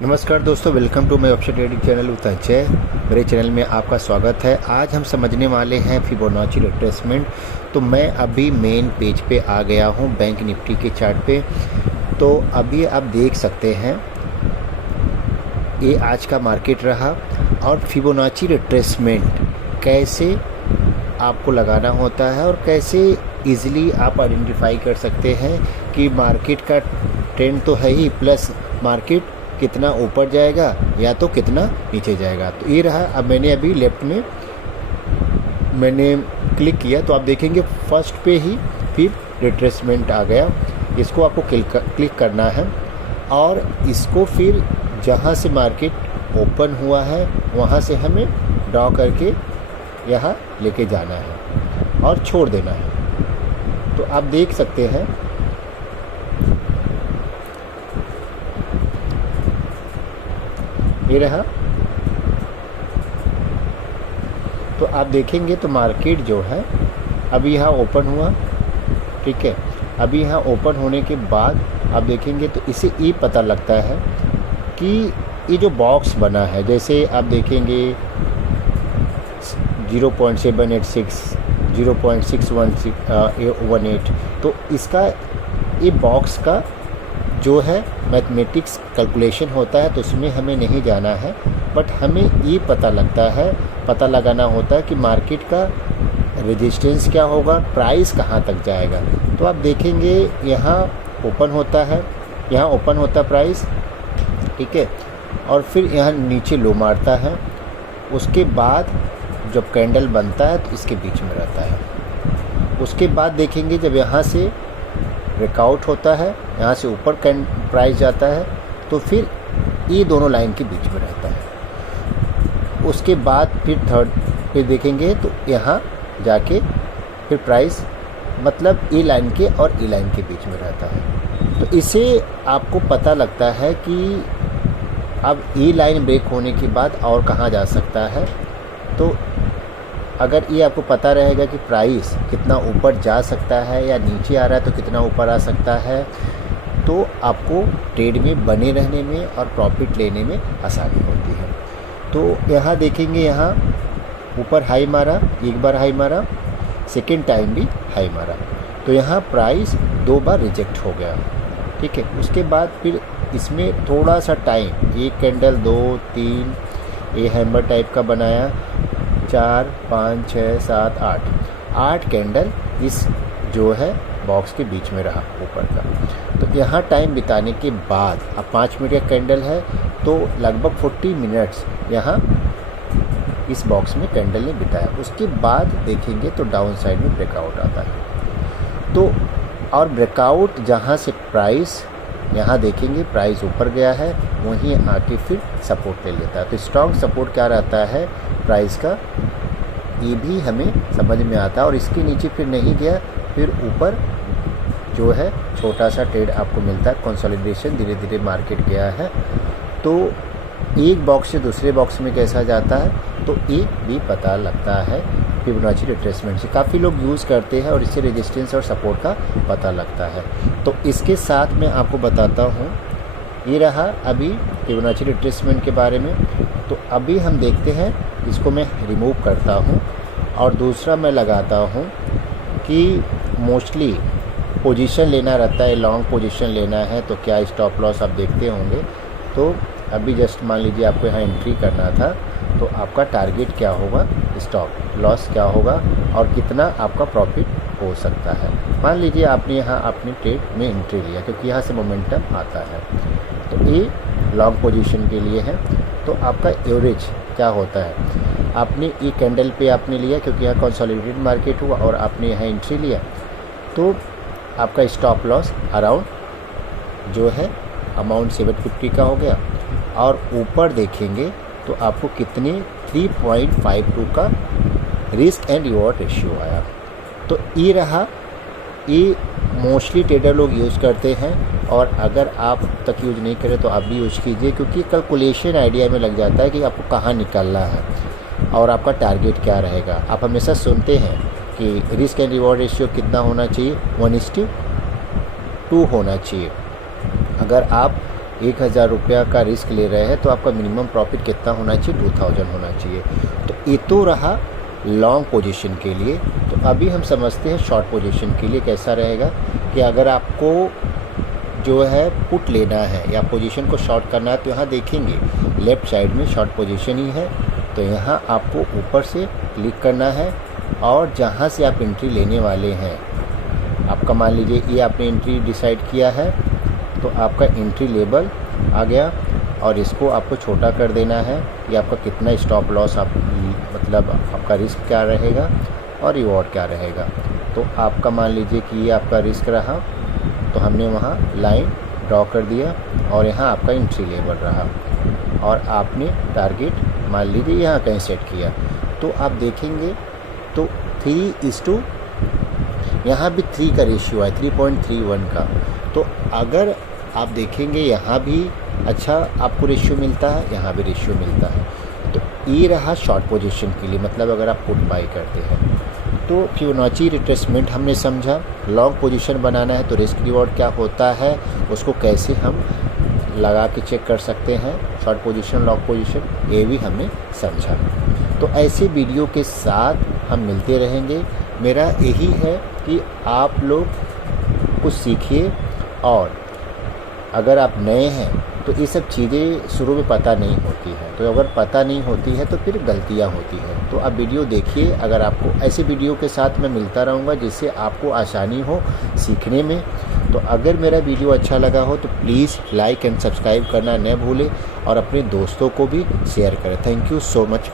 नमस्कार दोस्तों, welcome to my option trading channel उतंचय। मेरे चैनल में आपका स्वागत है। आज हम समझने वाले हैं फिबोनाची रिट्रेसमेंट। तो मैं अभी मेन पेज पे आ गया हूं बैंक निफ्टी के चार्ट पे। तो अभी आप देख सकते हैं ये आज का मार्केट रहा और फिबोनाची रिट्रेसमेंट कैसे आपको लगाना होता है और कैसे इजीली आप आइडेंटिफाई कर सकते हैं कि मार्केट का ट्रेंड तो है ही, प्लस मार्केट कितना ऊपर जाएगा या तो कितना नीचे जाएगा। तो ये रहा। अब मैंने अभी लेफ्ट में मैंने क्लिक किया तो आप देखेंगे फर्स्ट पे ही फिर रिट्रेसमेंट आ गया। इसको आपको क्लिक करना है और इसको फिर जहाँ से मार्केट ओपन हुआ है वहाँ से हमें ड्रॉ करके यहाँ लेके जाना है और छोड़ देना है। तो आप देख सकते हैं ये रहा। तो आप देखेंगे तो मार्केट जो है अभी यहाँ ओपन हुआ, ठीक है। अभी यहाँ ओपन होने के बाद आप देखेंगे तो इसे ये पता लगता है कि ये जो बॉक्स बना है, जैसे आप देखेंगे 0.786 0.618, तो इसका ये बॉक्स का जो है मैथमेटिक्स कैलकुलेशन होता है, तो उसमें हमें नहीं जाना है। बट हमें ये पता लगाना होता है कि मार्केट का रेजिस्टेंस क्या होगा, प्राइस कहाँ तक जाएगा। तो आप देखेंगे यहाँ ओपन होता है, यहाँ ओपन होता है प्राइस, ठीक है, और फिर यहाँ नीचे लो मारता है। उसके बाद जब कैंडल बनता है तो इसके बीच में रहता है। उसके बाद देखेंगे जब यहाँ से ब्रेकआउट होता है, यहाँ से ऊपर प्राइस जाता है, तो फिर ये दोनों लाइन के बीच में रहता है। उसके बाद फिर थर्ड पे देखेंगे तो यहाँ जाके फिर प्राइस मतलब ई लाइन के और ई लाइन के बीच में रहता है। तो इसे आपको पता लगता है कि अब ई लाइन ब्रेक होने के बाद और कहाँ जा सकता है। तो अगर ये आपको पता रहेगा कि प्राइस कितना ऊपर जा सकता है या नीचे आ रहा है तो कितना ऊपर आ सकता है, तो आपको ट्रेड में बने रहने में और प्रॉफिट लेने में आसानी होती है। तो यहाँ देखेंगे, यहाँ ऊपर हाई मारा, एक बार हाई मारा, सेकेंड टाइम भी हाई मारा, तो यहाँ प्राइस 2 बार रिजेक्ट हो गया, ठीक है। उसके बाद फिर इसमें थोड़ा सा टाइम, एक कैंडल 2 3 ये हैमर टाइप का बनाया, 4 5 6 7 8 कैंडल इस जो है बॉक्स के बीच में रहा ऊपर का। तो यहाँ टाइम बिताने के बाद अब 5 मिनट का कैंडल है, तो लगभग 40 मिनट्स यहाँ इस बॉक्स में कैंडल ने बिताया। उसके बाद देखेंगे तो डाउन साइड में ब्रेकआउट आता है। तो और ब्रेकआउट जहाँ से प्राइस यहाँ देखेंगे प्राइस ऊपर गया है, वहीं आके फिर सपोर्ट ले लेता है। तो स्ट्रॉन्ग सपोर्ट क्या रहता है प्राइस का, ये भी हमें समझ में आता है। और इसके नीचे फिर नहीं गया, फिर ऊपर जो है छोटा सा ट्रेड आपको मिलता है, कंसोलिडेशन, धीरे धीरे मार्केट गया है। तो एक बॉक्स से दूसरे बॉक्स में कैसा जाता है, तो ये भी पता लगता है फिबोनाची रिट्रेसमेंट से। काफ़ी लोग यूज़ करते हैं और इससे रेजिस्टेंस और सपोर्ट का पता लगता है। तो इसके साथ मैं आपको बताता हूँ, ये रहा अभी फिबोनाची रिट्रेसमेंट के बारे में। तो अभी हम देखते हैं, इसको मैं रिमूव करता हूँ और दूसरा मैं लगाता हूँ कि मोस्टली पोजीशन लेना रहता है, लॉन्ग पोजीशन लेना है, तो क्या स्टॉप लॉस आप देखते होंगे। तो अभी जस्ट मान लीजिए आपको यहाँ एंट्री करना था, तो आपका टारगेट क्या होगा, स्टॉप लॉस क्या होगा और कितना आपका प्रॉफिट हो सकता है। मान लीजिए आपने यहाँ अपने ट्रेड में एंट्री लिया क्योंकि यहाँ से मोमेंटम आता है, तो ये लॉन्ग पोजीशन के लिए है। तो आपका एवरेज क्या होता है, आपने ये कैंडल पे आपने लिया क्योंकि यहाँ कंसोलिडेटेड मार्केट हुआ और आपने यहाँ एंट्री लिया, तो आपका स्टॉप लॉस अराउंड जो है अमाउंट 750 का हो गया। और ऊपर देखेंगे तो आपको कितने 3.52 का रिस्क एंड रिवॉर्ड रेशियो आया। तो ये रहा, ये मोस्टली ट्रेडर लोग यूज़ करते हैं और अगर आप तक यूज़ नहीं करें तो आप भी यूज़ कीजिए, क्योंकि कैलकुलेशन आइडिया में लग जाता है कि आपको कहाँ निकलना है और आपका टारगेट क्या रहेगा। आप हमेशा सुनते हैं कि रिस्क एंड रिवॉर्ड रेशियो कितना होना चाहिए, 1:2 होना चाहिए। अगर आप 1000 रुपया का रिस्क ले रहे हैं तो आपका मिनिमम प्रॉफिट कितना होना चाहिए, 2000 होना चाहिए। तो ये तो रहा लॉन्ग पोजीशन के लिए। तो अभी हम समझते हैं शॉर्ट पोजीशन के लिए कैसा रहेगा कि अगर आपको जो है पुट लेना है या पोजीशन को शॉर्ट करना है तो यहाँ देखेंगे लेफ़्ट साइड में शॉर्ट पोजीशन ही है। तो यहाँ आपको ऊपर से क्लिक करना है और जहाँ से आप एंट्री लेने वाले हैं, आपका मान लीजिए ये आपने एंट्री डिसाइड किया है तो आपका एंट्री लेवल आ गया और इसको आपको छोटा कर देना है कि आपका कितना स्टॉप लॉस आप मतलब आपका रिस्क क्या रहेगा और रिवॉर्ड क्या रहेगा। तो आपका मान लीजिए कि ये आपका रिस्क रहा तो हमने वहाँ लाइन ड्रॉ कर दिया और यहाँ आपका एंट्री लेवल रहा और आपने टारगेट मान लीजिए यहाँ कहीं सेट किया। तो आप देखेंगे तो 3:, यहाँ भी 3 का रेशियो है, 3.31 का। तो अगर आप देखेंगे यहाँ भी अच्छा आपको रेशियो मिलता है, यहाँ भी रेशियो मिलता है। तो ये रहा शॉर्ट पोजीशन के लिए, मतलब अगर आप पुट बाई करते हैं। तो फिबोनाची रिट्रेसमेंट हमने समझा। लॉन्ग पोजीशन बनाना है तो रिस्क रिवॉर्ड क्या होता है, उसको कैसे हम लगा के चेक कर सकते हैं, शॉर्ट पोजीशन लॉन्ग पोजीशन, ये भी हमने समझा। तो ऐसे वीडियो के साथ हम मिलते रहेंगे। मेरा यही है कि आप लोग कुछ सीखिए और अगर आप नए हैं तो ये सब चीज़ें शुरू में पता नहीं होती हैं, तो अगर पता नहीं होती है तो फिर गलतियाँ होती हैं। तो आप वीडियो देखिए। अगर आपको ऐसे वीडियो के साथ मैं मिलता रहूँगा जिससे आपको आसानी हो सीखने में। तो अगर मेरा वीडियो अच्छा लगा हो तो प्लीज़ लाइक एंड सब्सक्राइब करना न भूलें और अपने दोस्तों को भी शेयर करें। Thank you so much.